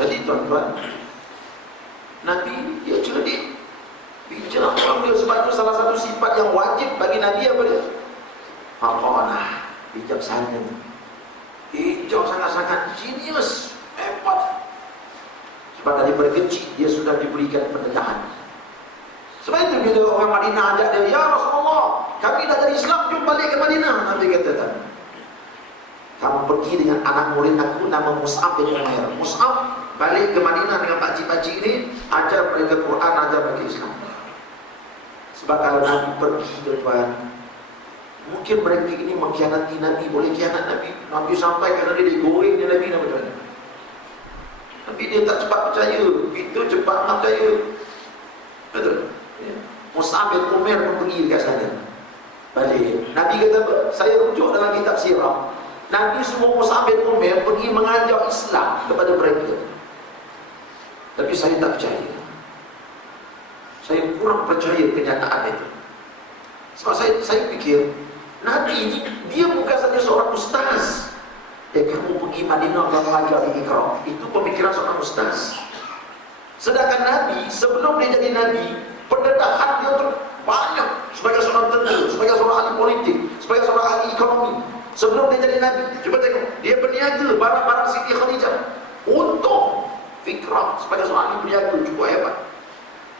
Jadi tuan-tuan, Nabi dia cerdik, bijak orang dia. Sebab itu salah satu sifat yang wajib bagi Nabi apa dia? Faqanah, bijaksana. Bijak sangat-sangat genius, hebat. Sebab daripada kecil dia sudah diberikan pendedahan. Sebab itu bila orang Madinah ajak dia, ya Rasulullah, kami dah dari Islam, jom balik ke Madinah. Nabi katakan, kamu pergi dengan anak murid aku nama Mus'ab bin Umair. Mus'ab balik ke Madinah dengan pakcik-pakcik ini, ajar mereka Quran, ajar mereka Islam. Sebab kalau Nabi pergi, tuan-tuan, mungkin mereka ini mengkhianati Nabi, boleh khianat Nabi. Nabi sampai kerana dia digoreng dia Nabi, tuan-tuan. Tapi dia tak cepat percaya, itu cepat nak percaya. Betul? Ya. Mus'ab bin Umair pun pergi dekat sana. Balik. Nabi kata apa? Saya rujuk dalam kitab sirah. Nabi semua Mus'ab bin Umair pergi mengajar Islam kepada mereka. Tapi saya tak percaya. Saya kurang percaya kenyataan itu. Sebab saya fikir Nabi ini dia bukan saja seorang ustaz. Kamu pergi Madinah dan mengajar di Iqra. Itu pemikiran seorang ustaz. Sedangkan Nabi sebelum dia jadi Nabi, pendedahan dia banyak sebagai seorang tentera, sebagai seorang ahli politik, sebagai seorang ahli ekonomi. Sebelum dia jadi Nabi, cuba tengok, dia berniaga barang-barang Siti Khadijah. Untung fikrah sebagai seorang ahli berniaga cukup hebat.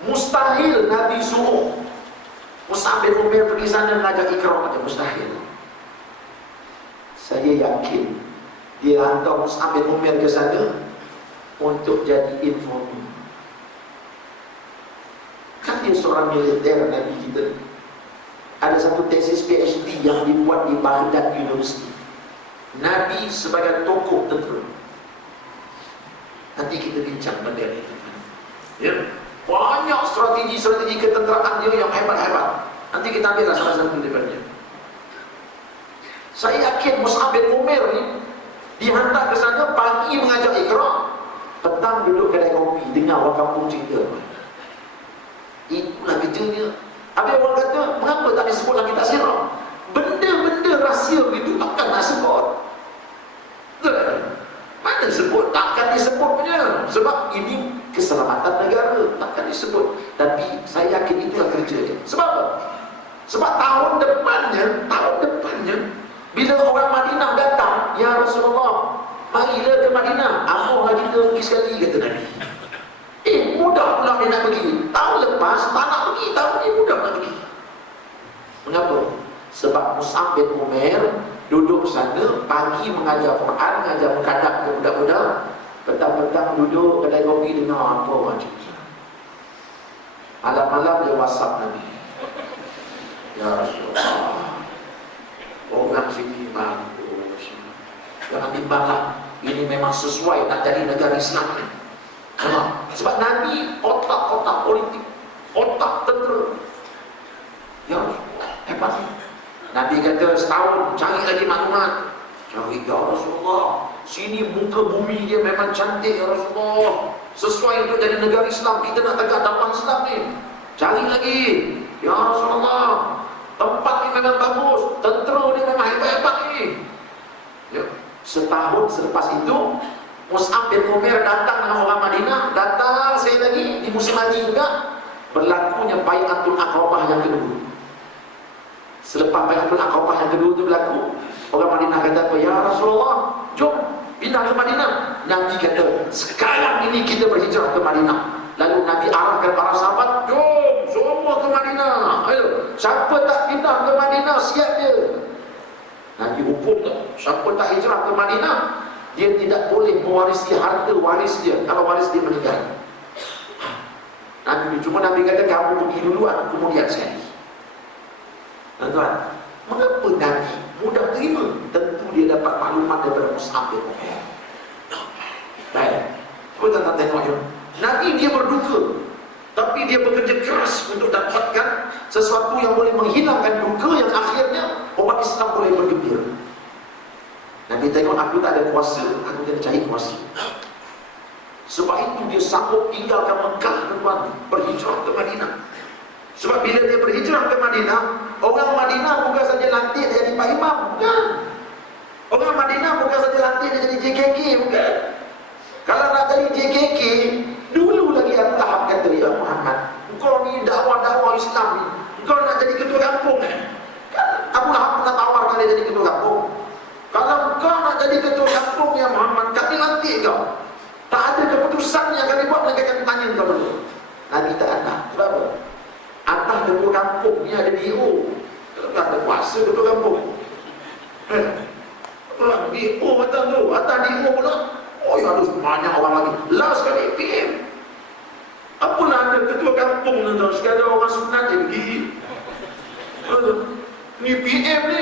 Mustahil Nabi suruh Mus'ab bin Umair pergi sana mengajar Iqra, macam mustahil. Saya yakin dia hantar Mus'ab bin Umair ke sana untuk jadi informan. Kan dia seorang militer Nabi kita. Ada satu tesis PhD yang dibuat di Baghdad University. Nabi sebagai tokoh tentera. Nanti kita bincang benda ini. Ya, banyak strategi ketenteraan dia yang hebat-hebat. Nanti kita ambil salah satu daripadanya. Saya yakin Mus'ab bin Umair ni dihantar ke sana pagi mengajar Iqra, petang duduk kedai kopi dengar orang kampung cerita. Itulah kerjanya. Habis orang kata, mengapa tak disebut dalam kitab sirah? Benda-benda rahsia itu takkan nak sebut. Mana sebut? Takkan disebut punya. Sebab ini keselamatan negara, takkan disebut. Tapi saya yakin itulah kerja dia. Sebab apa? Sebab tahun depannya bila orang Madinah datang, ya Rasulullah, marilah ke Madinah. Ampuh lagi kita pergi sekali, kata Nabi. Mudah pula dia nak pergi. Tahun lepas tak nak pergi, tahun ni mudah nak pergi. Mengapa? Sebab Mus'ab bin Umair duduk sana, pagi mengajar Quran, mengajar mukadab ke budak-budak, petang-petang duduk kedai kopi dengar apa macam tu. Malam-malam dia WhatsApp Nabi. Ya Rasulullah, orang sini bagus. Jangan bimbanglah, ini memang sesuai nak jadi negara Islam ni. Sebab Nabi otak-otak politik, otak tentera. Ya Rasulullah, hebat. Nabi kata setahun cari lagi maklumat. Cari, ya Rasulullah, sini muka bumi dia memang cantik ya Rasulullah, sesuai untuk jadi negara Islam. Kita nak tegak tampang Islam ni. Cari lagi, ya Rasulullah, tempat ni memang bagus, tentera dia memang hebat-hebat ni. Ya. Setahun selepas itu Mus'ab bin Umair datang dengan orang Madinah. Datang saya lagi di musim haji juga, berlakunya Bai'atul Aqabah yang kedua. Selepas Bai'atul Aqabah yang kedua itu berlaku, orang Madinah kata apa? Ya Rasulullah, jom pindah ke Madinah. Nabi kata, sekarang ini kita berhijrah ke Madinah. Lalu Nabi arahkan para sahabat, jom semua ke Madinah. Ayo, siapa tak pindah ke Madinah, siap dia. Nabi hukum tak, siapa tak hijrah ke Madinah, dia tidak boleh mewarisi harta waris dia kalau waris dia meninggal. Nabi cuma Nabi kata, kamu pergi dulu, aku kemudian sekali. Tuan-tuan, mengapa Nabi mudah terima? Tentu dia dapat maklumat daripada Mus'ab bin Umair. Baik, cuba tuan-tuan tengok jom. Nabi dia berduka, tapi dia bekerja keras untuk dapatkan sesuatu yang boleh menghilangkan duka, yang akhirnya umat Islam boleh bergembira. Nabi tengok, aku tak ada kuasa, aku kena cari kuasa. Sebab itu dia sanggup tinggalkan Mekah, tuan-tuan, berhijrah ke Madinah. Sebab bila dia berhijrah ke Madinah, orang Madinah bukan saja lantik dia jadi Pak Imam, bukan. Orang Madinah bukan saja lantik dia jadi JKK, bukan. Kalau nak jadi JKK kampung ya Muhammad, kami lantik kau. Tak ada keputusan yang kami buat, mereka akan tanya kau dulu. Nabi tak ada. Kenapa? Atas ketua kampung ni ada DO. Kalau ada kuasa ketua kampung. Orang DO atas tu, atas DO pula. Oh ya, ada banyak orang lagi. Last sekali PM. Apalah ada ketua kampung tu, sekadar orang sunat je pergi. Ni PM ni.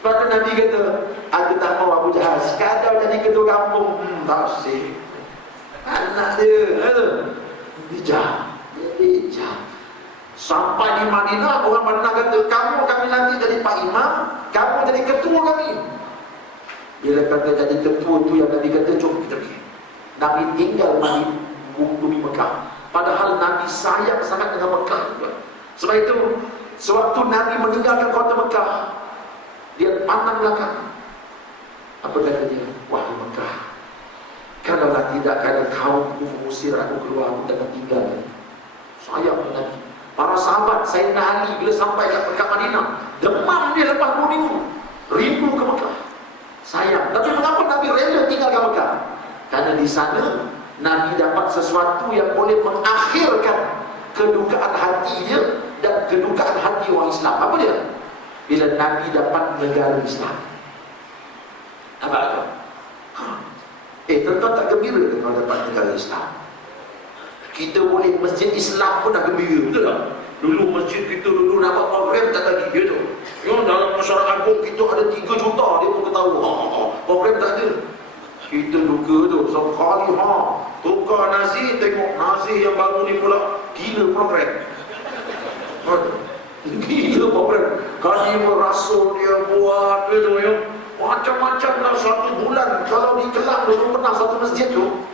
Sebab tu Nabi kata, aku tak mau Abu Jahal sekadar jadi ketua kampung. Tak sih. Anak dia, bijak. Sampai di Madinah, orang Madinah kata, kamu kami nanti jadi Pak Imam, kamu jadi ketua kami. Bila kata jadi ketua tu yang Nabi kata, jom kita pergi. Nabi tinggal di bumi Mekah. Padahal Nabi sayang sangat dengan Mekah. Sebab itu, sewaktu Nabi meninggalkan kota Mekah, dia pandang belakang. Apa kata dia? Wahai Mekah, kalaulah tidak ada kaumku mengusir aku keluar, aku takkan tinggal. Sayang Nabi. Para sahabat Sayyidina Ali bila sampai ke Mekah Madinah, demam dia lepas 2 minggu, rindu ke Mekah. Sayang. Tapi mengapa Nabi rela tinggal ke Mekah? Karena di sana Nabi dapat sesuatu yang boleh mengakhirkan kedukaan hatinya dan kedukaan hati orang Islam. Apa dia? Bila Nabi dapat negara Islam. Apa itu? Tuan-tuan tak gembira kalau dapat negara Islam? Kita boleh masjid Islam pun dah gembira, betul tak? Dulu masjid kita dulu nak buat program tak lagi, ya tu. Ya, dalam masyarakat agung kita ada 3 juta, dia pun ketahu. Program tak ada. Kita duka tu, sekali tukar nasi, tengok nasi yang baru ni pula, gila program. Gila program. Kali merasul dia buat, dia tu ya. Macam-macam lah 1 bulan. Kalau di Kelang dulu pernah satu masjid tu,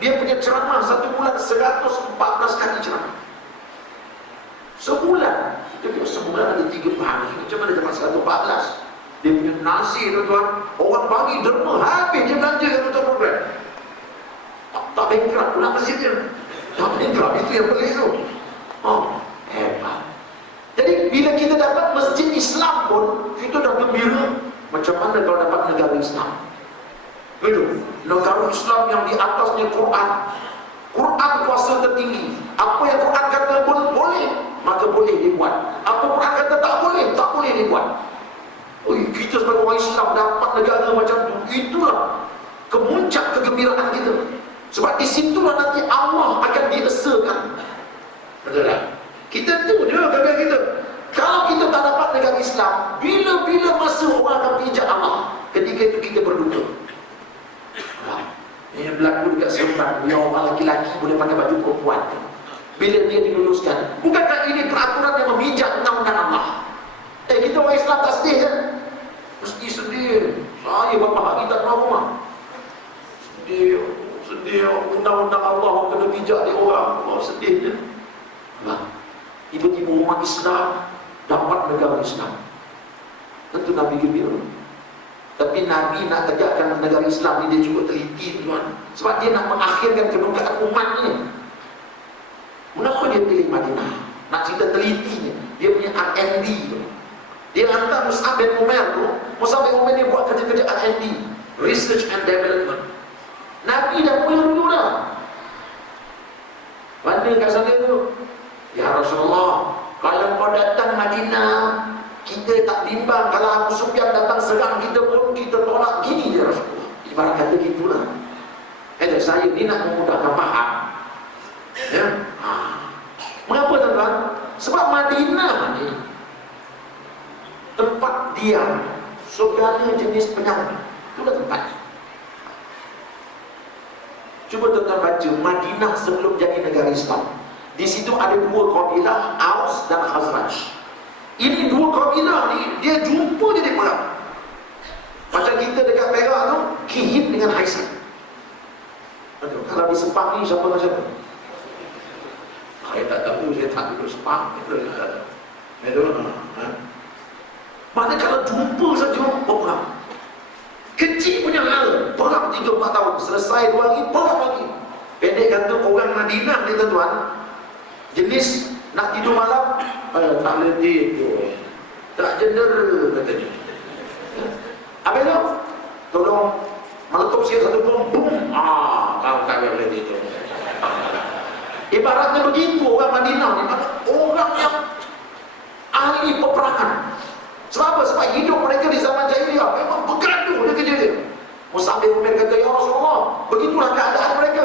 dia punya ceramah 1 bulan 114 kali ceramah. Sebulan. Jadi sebulan ada 3 hari. Macam mana dapat 114? Dia punya nasi tuan-tuan, orang bagi derma habis dia belanja kan untuk program. Tak bankrupt pula masjid dia. Tak bankrupt, itu yang pelik tu. Hebat. Jadi bila kita dapat masjid Islam pun, kita dah gembira. Macam mana kalau dapat negara Islam? Betul. Negara Islam yang di atasnya Quran. Quran kuasa tertinggi. Apa yang Quran kata boleh, maka boleh dibuat. Apa Quran kata tak boleh dibuat. Kita sebagai orang Islam dapat negara macam tu, itulah kemuncak kegembiraan kita. Sebab di situlah nanti Allah akan diesakan. Betul tak? Kita tu je gagal kita. Kalau kita tak dapat negara Islam, bila-bila masa orang akan pijak Allah, ketika itu kita berduka. Yang berlaku dekat Seremban, dia orang laki-laki boleh pakai baju perempuan. Bila dia diluluskan, bukankah ini peraturan yang memijak undang-undang Allah? Kita orang Islam tak sedih kan? Mesti sedih. Saya berapa hari tak keluar rumah. Sedih undang-undang Allah orang kena pijak dia orang. Sedih je. Tiba-tiba umat Islam dapat negara Islam. Tentu Nabi gembira. Tapi Nabi nak tegakkan negara Islam ni, dia cuba teliti tuan. Sebab dia nak mengakhirkan kedukaan umatnya. Mengapa dia pilih Madinah? Nak cerita telitinya. Dia punya R&D tu. Dia hantar Mus'ab bin Umair tu. Mus'ab bin Umair ni buat kerja-kerja R&D, Research and Development. Nabi dah mula dulu dah. Mana kat sana tu? Ya Rasulullah, kalau kau datang Madinah, kita tak bimbang. Kalau Abu Sufyan datang serang kita pun, kita tolak. Gini dia Rasulullah. Ibarat kata gitulah. Saya ni nak memudahkan faham. Ya? Mengapa tuan-tuan? Sebab Madinah ni tempat diam segala jenis penyakit. Itulah tempat. Cuba tuan-tuan baca Madinah sebelum jadi negara Islam. Di situ ada 2 kabilah, Aus dan Khazraj. Ini 2 kabilah ni, dia jumpa jadi perang. Macam kita dekat Perak tu, Kihim dengan Haisan. Kalau di Sepang ni siapa dengan siapa? Saya tak tahu, saya tak duduk Sepang. Mana kalau jumpa saja perang. Kecil punya hal, perang 3-4 tahun, selesai 2 hari, perang lagi. Pendek kata orang Madinah ni tuan-tuan, jenis nak tidur malam, tak letih tu, tak jendera katanya. Habis tu, tolong meletup sikit satu bom, boom, kau kagak boleh itu. Ibaratnya begitu orang Madinah ni, orang yang ahli peperangan. Sebab apa? Sebab hidup mereka di zaman jahiliyah memang bergaduh dia kerja dia. Mus'ab bin Umair kata, ya Rasulullah, begitulah keadaan mereka.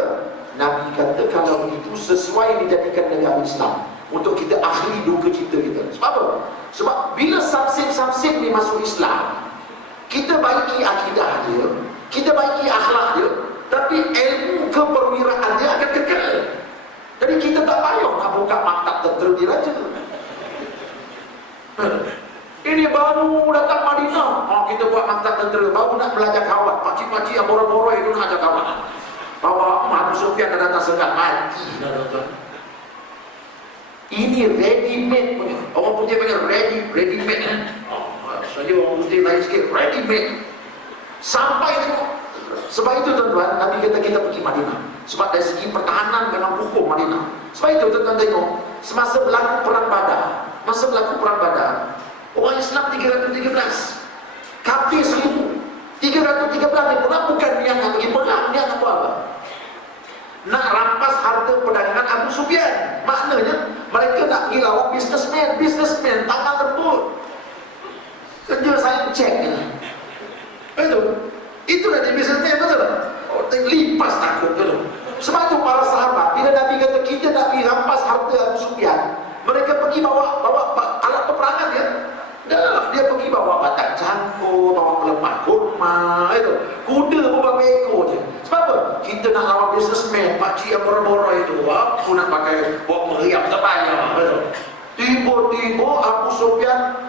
Nabi kata, kalau begitu sesuai dijadikan negara Islam untuk kita akhiri duka cita kita. Sebab apa? Sebab bila samsim-samsim ni masuk Islam, kita baiki akidah dia, kita baiki akhlak dia, tapi ilmu keperwiraan dia akan kekal. Jadi kita tak payah nak buka maktab tentera diraja. Ini baru datang Madinah, kita buat maktab tentera, baru nak belajar kawat. Pakcik-pakcik yang boro-boro itu nak ajar kawat. Bawa Abu Sufyan dah datang sekat mati dah tuan. Ini ready made punya. Orang putih panggil ready made. Saja orang putih lain sikit, ready made. Sampai tengok. Sebab itu tuan-tuan, Nabi kata kita pergi Madinah. Sebab dari segi pertahanan memang hukum Madinah. Sebab itu tuan-tuan tengok, semasa berlaku perang Badar, orang Islam 313, kafir 1000. 313 ni pula bukan niat nak pergi perang, niat nak buat apa? Nak rampas harta perdagangan Abu Sufyan. Maknanya mereka nak pergi lawan businessman tangan lembut. Kerja saya cek ni. Itulah dia businessman, betul tak? Lipas takut betul. Sebab tu para sahabat bila Nabi kata kita nak pergi rampas harta Abu Sufyan, mereka pergi bawa alat peperangan dia. Dia pergi bawa batang cangkul, bawa pelepah kurma, itu kuda beberapa ekor je. Sebab apa? Kita nak lawan businessman, pakcik yang boro-boro itu. Aku nak pakai bawa meriam tak payah, betul. Tiba-tiba Abu Sufyan